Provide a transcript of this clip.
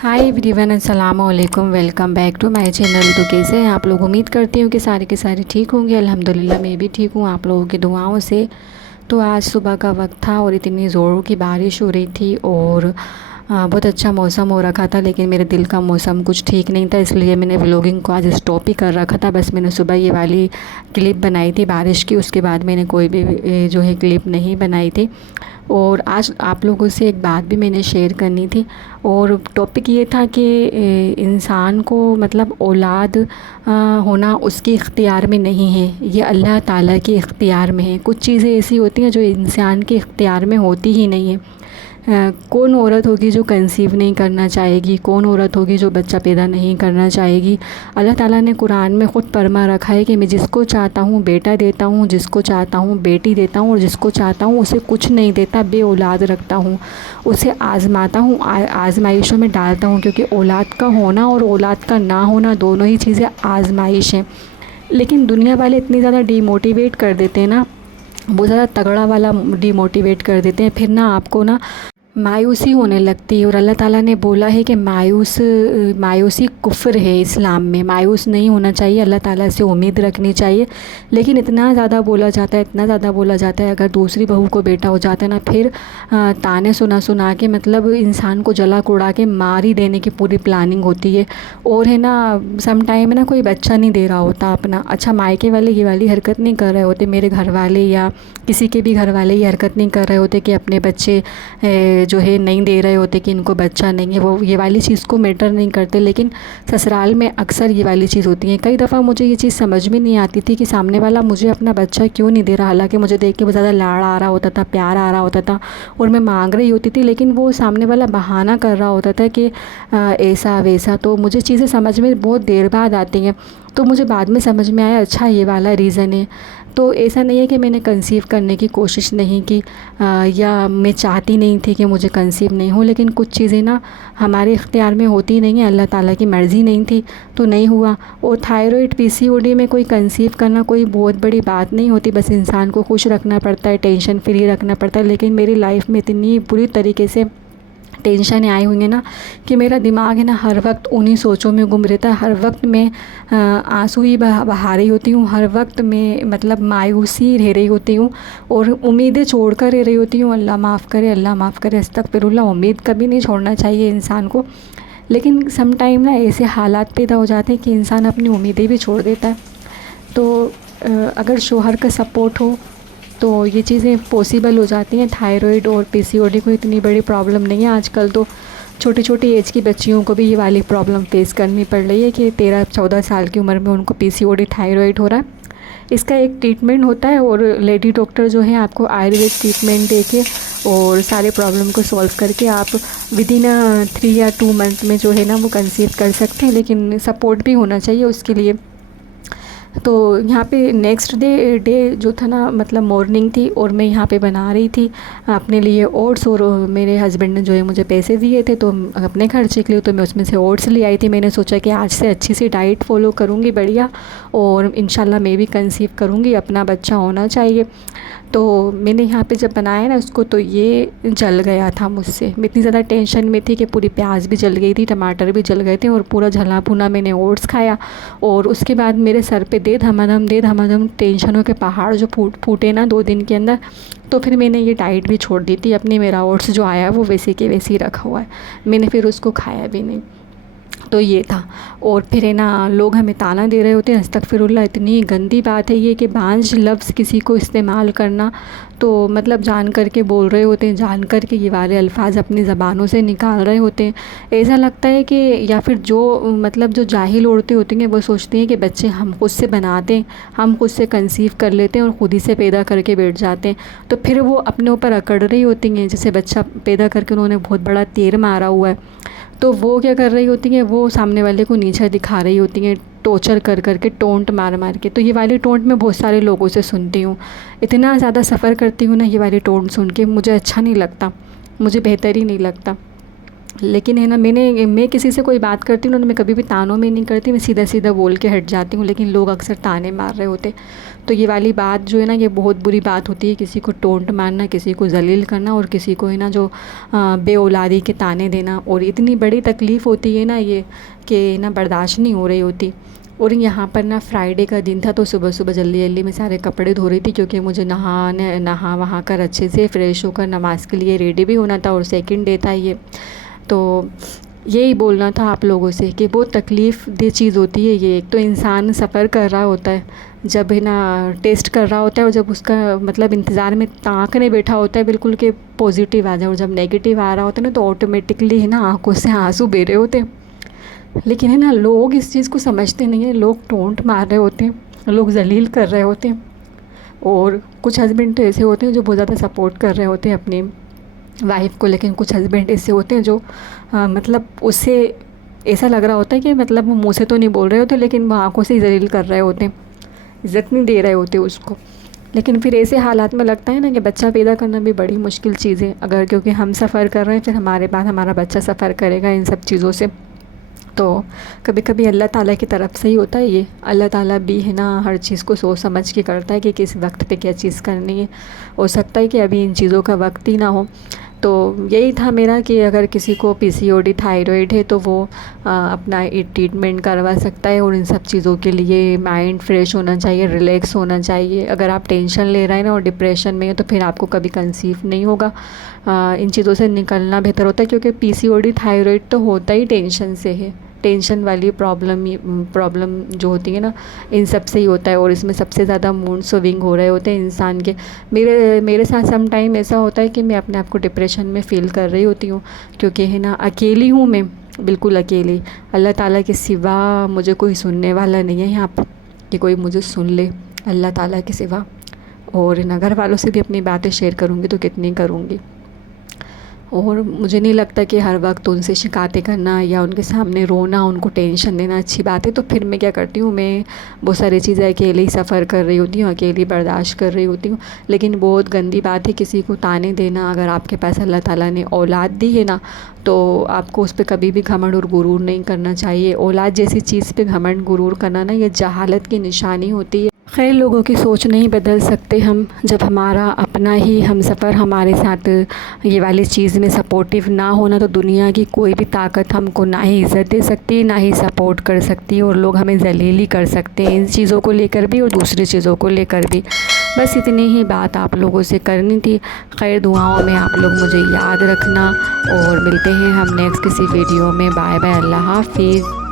हाय everyone, अस्सलाम वालेकुम। Welcome back to my channel. तो कैसे हैं आप लोग? उम्मीद करती हूँ कि सारे के सारे ठीक होंगे। अल्हम्दुलिल्लाह मैं भी ठीक हूँ आप लोगों की दुआओं से। तो आज सुबह का वक्त था और इतनी ज़ोरों की बारिश हो रही थी और बहुत अच्छा मौसम हो रखा था, लेकिन मेरे दिल का मौसम कुछ ठीक नहीं था, इसलिए मैंने व्लॉगिंग को आज स्टॉप ही कर रखा था। बस मैंने सुबह ये वाली क्लिप बनाई थी बारिश की, उसके बाद मैंने कोई भी जो है क्लिप नहीं बनाई थी। और आज आप लोगों से एक बात भी मैंने शेयर करनी थी और टॉपिक ये था कि इंसान को मतलब औलाद होना उसके इख्तियार में नहीं है, ये अल्लाह ताला के इख्तियार में है। कुछ चीज़ें ऐसी होती हैं जो इंसान के इख्तियार में होती ही नहीं है। कौन औरत होगी जो कंसीव नहीं करना चाहेगी? कौन औरत होगी जो बच्चा पैदा नहीं करना चाहेगी? अल्लाह ताला ने कुरान में ख़ुद फरमा रखा है कि मैं जिसको चाहता हूँ बेटा देता हूँ, जिसको चाहता हूँ बेटी देता हूँ और जिसको चाहता हूँ उसे कुछ नहीं देता, बे औलाद रखता हूँ, उसे आज़माता हूँ, आज़माइशों में डालता हूँ। क्योंकि औलाद का होना और औलाद का ना होना दोनों ही चीज़ें आज़माइश हैं। लेकिन दुनिया वाले इतनी ज़्यादा डीमोटिवेट कर देते हैं ना, बहुत ज़्यादा तगड़ा वाला डीमोटिवेट कर देते हैं, फिर ना आपको ना मायूसी होने लगती है। और अल्लाह ताला ने बोला है कि मायूसी कुफ्र है। इस्लाम में मायूस नहीं होना चाहिए, अल्लाह ताला से उम्मीद रखनी चाहिए। लेकिन इतना ज़्यादा बोला जाता है, इतना ज़्यादा बोला जाता है, अगर दूसरी बहू को बेटा हो जाता है ना, फिर ताने सुना के मतलब इंसान को जला कुड़ा के मार ही देने की पूरी प्लानिंग होती है। और है ना, सम टाइम ना कोई बच्चा नहीं दे रहा होता अपना। अच्छा, मायके वाले ये वाली हरकत नहीं कर रहे होते, मेरे घर वाले या किसी के भी घर वाले ये हरकत नहीं कर रहे होते कि अपने बच्चे जो है नहीं दे रहे होते कि इनको बच्चा नहीं है, वो ये वाली चीज़ को मैटर नहीं करते। लेकिन ससुराल में अक्सर ये वाली चीज़ होती है। कई दफ़ा मुझे ये चीज़ समझ में नहीं आती थी कि सामने वाला मुझे अपना बच्चा क्यों नहीं दे रहा। हालांकि मुझे देख के बहुत ज़्यादा लाड़ आ रहा होता था, प्यार आ रहा होता था और मैं मांग रही होती थी, लेकिन वो सामने वाला बहाना कर रहा होता था कि ऐसा वैसा। तो मुझे चीज़ें समझ में बहुत देर बाद आती हैं। तो मुझे बाद में समझ में आया, अच्छा ये वाला रीज़न है। तो ऐसा नहीं है कि मैंने कंसीव करने की कोशिश नहीं की या मैं चाहती नहीं थी कि मुझे कंसीव नहीं हो, लेकिन कुछ चीज़ें ना हमारे इख्तियार में होती नहीं है, अल्लाह ताला की मर्ज़ी नहीं थी तो नहीं हुआ। और थायराइड पीसीओडी में कोई कंसीव करना कोई बहुत बड़ी बात नहीं होती, बस इंसान को खुश रखना पड़ता है, टेंशन फ्री रखना पड़ता है। लेकिन मेरी लाइफ में इतनी बुरी तरीके से टेंशन आई हुई है ना कि मेरा दिमाग है ना हर वक्त उन्हीं सोचों में गुम रहता है। हर वक्त मैं आंसू ही बहा रही होती हूँ, हर वक्त मैं मतलब मायूसी रह रही होती हूँ और उम्मीदें छोड़ कर रह रही होती हूँ। अल्लाह माफ़ करे, अल्लाह माफ़ करे, अस्तगफिरुल्लाह। उम्मीद कभी नहीं छोड़ना चाहिए इंसान को, लेकिन सम टाइम ना ऐसे हालात पैदा हो जाते हैं कि इंसान अपनी उम्मीदें भी छोड़ देता है। तो अगर शोहर का सपोर्ट हो तो ये चीज़ें पॉसिबल हो जाती हैं। थायराइड और पीसीओडी को इतनी बड़ी प्रॉब्लम नहीं है। आजकल तो छोटी छोटी एज की बच्चियों को भी ये वाली प्रॉब्लम फेस करनी पड़ रही है कि 13-14 साल की उम्र में उनको पीसीओडी थायराइड हो रहा है। इसका एक ट्रीटमेंट होता है और लेडी डॉक्टर जो है आपको आयुर्वेद ट्रीटमेंट देके और सारे प्रॉब्लम को सॉल्व करके आप विदिन 3 या 2 मंथ में जो है ना वो कंसीव कर सकते हैं। लेकिन सपोर्ट भी होना चाहिए उसके लिए। तो यहाँ पे नेक्स्ट डे जो था ना, मतलब मॉर्निंग थी और मैं यहाँ पे बना रही थी अपने लिए ओट्स। और मेरे हस्बैंड ने जो है मुझे पैसे दिए थे तो अपने खर्चे के लिए, तो मैं उसमें से ओट्स ले आई थी। मैंने सोचा कि आज से अच्छी सी डाइट फॉलो करूँगी बढ़िया, और इंशाल्लाह मैं भी कंसीव करूँगी, अपना बच्चा होना चाहिए। तो मैंने यहाँ पे जब बनाया ना उसको, तो ये जल गया था मुझसे। मैं इतनी ज़्यादा टेंशन में थी कि पूरी प्याज भी जल गई थी, टमाटर भी जल गए थे और पूरा जला भुना मैंने ओट्स खाया। और उसके बाद मेरे सर पे दे धमाधम टेंशनों के पहाड़ जो फूटे ना 2 दिन के अंदर। तो फिर मैंने ये डाइट भी छोड़ दी थी अपनी। मेरा ओट्स जो आया वो वैसे के वैसे ही रखा हुआ है, मैंने फिर उसको खाया भी नहीं। तो ये था। और फिर है ना, लोग हमें ताना दे रहे होते हैं, अस्तगफिरुल्लाह। इतनी गंदी बात है ये कि बांझ लफ्ज़ किसी को इस्तेमाल करना, तो मतलब जान कर के बोल रहे होते हैं, जान कर के ये वाले अल्फाज अपनी ज़बानों से निकाल रहे होते हैं। ऐसा लगता है कि या फिर जो मतलब जो जाहिल औरतें होती हैं वो सोचती हैं कि बच्चे हम खुद से बनाते हैं, हम खुद से कंसीव कर लेते हैं और ख़ुद ही से पैदा करके बैठ जाते हैं। तो फिर वो अपने ऊपर अकड़ रही होती हैं, जैसे बच्चा पैदा करके उन्होंने बहुत बड़ा तीर मारा हुआ है। तो वो क्या कर रही होती हैं, वो सामने वाले को नीचा दिखा रही होती हैं, टॉर्चर कर कर के, टोंट मार मार के। तो ये वाली टोंट मैं बहुत सारे लोगों से सुनती हूँ, इतना ज़्यादा सफ़र करती हूँ ना ये वाली टोंट सुन के, मुझे अच्छा नहीं लगता, मुझे बेहतर ही नहीं लगता। लेकिन है ना, मैं किसी से कोई बात करती हूँ ना, मैं कभी भी तानों में नहीं करती, मैं सीधा सीधा बोल के हट जाती हूँ, लेकिन लोग अक्सर ताने मार रहे होते। तो ये वाली बात जो है ना, ये बहुत बुरी बात होती है, किसी को टोंट मारना, किसी को जलील करना, और किसी को है ना जो बेऔलादी के ताने देना, और इतनी बड़ी तकलीफ़ होती है ना ये, कि ना बर्दाश्त नहीं हो रही होती। और यहाँ पर ना फ्राइडे का दिन था, तो सुबह सुबह जल्दी जल्दी मैं सारे कपड़े धो रही थी, क्योंकि मुझे नहा वहा कर अच्छे से फ़्रेश होकर नमाज़ के लिए रेडी भी होना था, और सेकंड डे था ये। तो यही बोलना था आप लोगों से कि बहुत तकलीफ़ दे चीज़ होती है ये। एक तो इंसान सफ़र कर रहा होता है, जब है ना टेस्ट कर रहा होता है, और जब उसका मतलब इंतज़ार में ताकने बैठा होता है बिल्कुल कि पॉजिटिव आ जाए, और जब नेगेटिव आ रहा होता है ना, तो ऑटोमेटिकली है ना आंखों से आंसू बह रहे होते हैं। लेकिन है ना, लोग इस चीज़ को समझते नहीं हैं, लोग टोंट मार रहे होते हैं, लोग जलील कर रहे होते हैं। और कुछ हस्बैंड तो ऐसे होते हैं जो बहुत ज़्यादा सपोर्ट कर रहे होते हैं अपनी वाइफ को, लेकिन कुछ हस्बैंड ऐसे होते हैं जो मतलब उससे ऐसा लग रहा होता है कि मतलब वो मुँह से तो नहीं बोल रहे होते, लेकिन वो आंखों से ही जलील कर रहे होते हैं, इज़्ज़त नहीं दे रहे होते उसको। लेकिन फिर ऐसे हालात में लगता है ना कि बच्चा पैदा करना भी बड़ी मुश्किल चीज़ है, अगर क्योंकि हम सफ़र कर रहे हैं, फिर हमारे बाद हमारा बच्चा सफ़र करेगा इन सब चीज़ों से। तो कभी कभी अल्लाह ताला की तरफ से ही होता है ये। अल्लाह ताला भी है ना हर चीज़ को सोच समझ के करता है कि किस वक्त पे क्या चीज़ करनी है। हो सकता है कि अभी इन चीज़ों का वक्त ही ना हो। तो यही था मेरा कि अगर किसी को पीसीओडी थायराइड है, तो वो अपना ट्रीटमेंट करवा सकता है, और इन सब चीज़ों के लिए माइंड फ्रेश होना चाहिए, रिलैक्स होना चाहिए। अगर आप टेंशन ले रहे हैं ना और डिप्रेशन में है, तो फिर आपको कभी कंसीव नहीं होगा। इन चीज़ों से निकलना बेहतर होता है, क्योंकि पीसीओडी थायराइड तो होता ही टेंशन से है। टेंशन वाली प्रॉब्लम जो होती है ना, इन सब से ही होता है, और इसमें सबसे ज़्यादा मूड स्विंग हो रहे होते हैं इंसान के। मेरे साथ सम टाइम ऐसा होता है कि मैं अपने आप को डिप्रेशन में फ़ील कर रही होती हूँ, क्योंकि है ना अकेली हूँ मैं, बिल्कुल अकेली। अल्लाह ताला के सिवा मुझे कोई सुनने वाला नहीं है यहाँ पर कि कोई मुझे सुन ले, अल्लाह ताला के सिवा। और ना घर वालों से भी अपनी बातें शेयर करूँगी तो कितनी करूँगी। और मुझे नहीं लगता कि हर वक्त उनसे शिकायतें करना या उनके सामने रोना, उनको टेंशन देना अच्छी बात है। तो फिर मैं क्या करती हूँ, मैं बहुत सारी चीज़ें अकेले ही सफ़र कर रही होती हूँ, अकेली बर्दाश्त कर रही होती हूँ। लेकिन बहुत गंदी बात है किसी को ताने देना। अगर आपके पास अल्लाह ताला ने औलाद दी है ना, तो आपको उस पर कभी भी घमंड और गुरूर नहीं करना चाहिए। औलाद जैसी चीज़ पे घमंड गुरूर करना ना, ये जहालत की निशानी होती है। खैर, लोगों की सोच नहीं बदल सकते हम, जब हमारा अपना ही हम सफ़र हमारे साथ ये वाली चीज़ में सपोर्टिव ना होना, तो दुनिया की कोई भी ताकत हमको ना ही इज़्ज़त दे सकती है, ना ही सपोर्ट कर सकती है, और लोग हमें ज़लील ही कर सकते हैं इन चीज़ों को लेकर भी और दूसरी चीज़ों को लेकर भी। बस इतनी ही बात आप लोगों से करनी थी। खैर, दुआओं में आप लोग मुझे याद रखना, और मिलते हैं हम नेक्स्ट किसी वीडियो में। बाय बाय, अल्लाह हाफिज़।